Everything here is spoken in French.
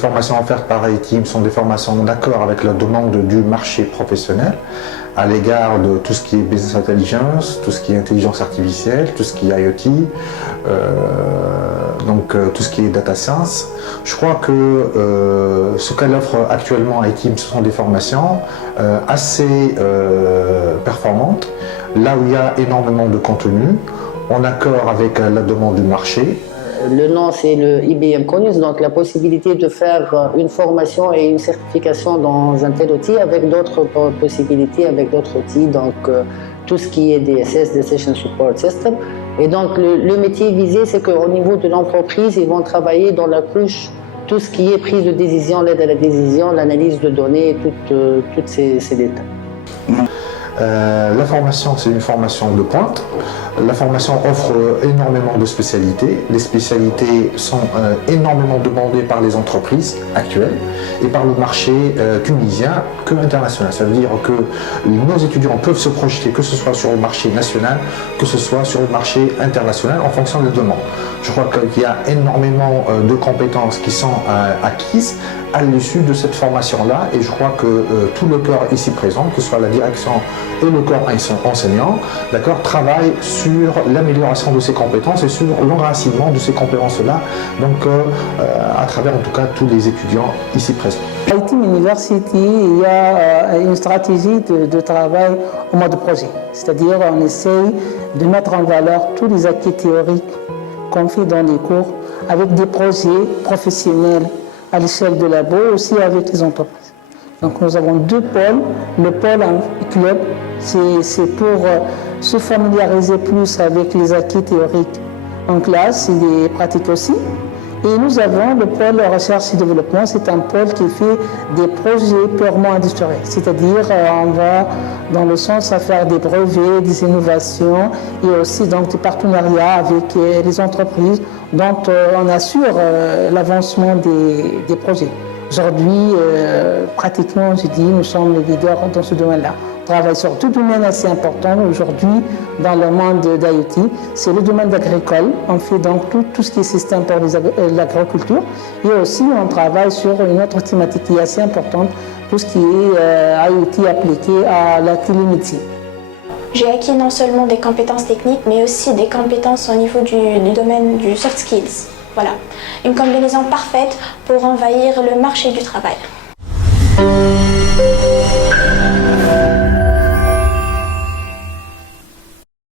formations offertes par iTeam sont des formations d'accord avec la demande du marché professionnel à l'égard de tout ce qui est business intelligence, tout ce qui est intelligence artificielle, tout ce qui est IoT, tout ce qui est data science. Je crois que ce qu'elle offre actuellement à iTeam, ce sont des formations assez performantes, là où il y a énormément de contenu, en accord avec la demande du marché. Le nom, c'est le IBM Connus, donc la possibilité de faire une formation et une certification dans un tel outil avec d'autres possibilités, avec d'autres outils, donc tout ce qui est DSS, Decision Support System. Et donc le métier visé, c'est qu'au niveau de l'entreprise, ils vont travailler dans la couche, tout ce qui est prise de décision, l'aide à la décision, l'analyse de données, toutes ces détails. La formation, c'est une formation de pointe. La formation offre énormément de spécialités. Les spécialités sont énormément demandées par les entreprises actuelles et par le marché tunisien que international. Ça veut dire que nos étudiants peuvent se projeter, que ce soit sur le marché national, que ce soit sur le marché international, en fonction des demandes. Je crois qu'il y a énormément de compétences qui sont acquises à l'issue de cette formation-là, et je crois que tout le corps ici présent, que ce soit la direction et le corps enseignant, d'accord, travaillent sur l'amélioration de ces compétences et sur l'enracinement de ces compétences-là, donc à travers en tout cas tous les étudiants ici présents. À iTeam University, il y a une stratégie de travail au mode projet, c'est-à-dire on essaye de mettre en valeur tous les acquis théoriques qu'on fait dans les cours avec des projets professionnels à l'échelle de labo, aussi avec les entreprises. Donc nous avons deux pôles. Le pôle en club, c'est pour se familiariser plus avec les acquis théoriques en classe et les pratiques aussi. Et nous avons le pôle recherche et développement, c'est un pôle qui fait des projets purement industriels. C'est-à-dire on va dans le sens à faire des brevets, des innovations et aussi donc des partenariats avec les entreprises dont on assure l'avancement des projets. Aujourd'hui, pratiquement, je dis, nous sommes les leaders dans ce domaine-là. On travaille sur tout domaine assez important aujourd'hui dans le monde d'IoT. C'est le domaine agricole. On fait donc tout ce qui est système pour l'agriculture. Et aussi, on travaille sur une autre thématique qui est assez importante, tout ce qui est IoT appliqué à la télémédecine. J'ai acquis non seulement des compétences techniques, mais aussi des compétences au niveau du domaine du soft skills. Voilà, une combinaison parfaite pour envahir le marché du travail.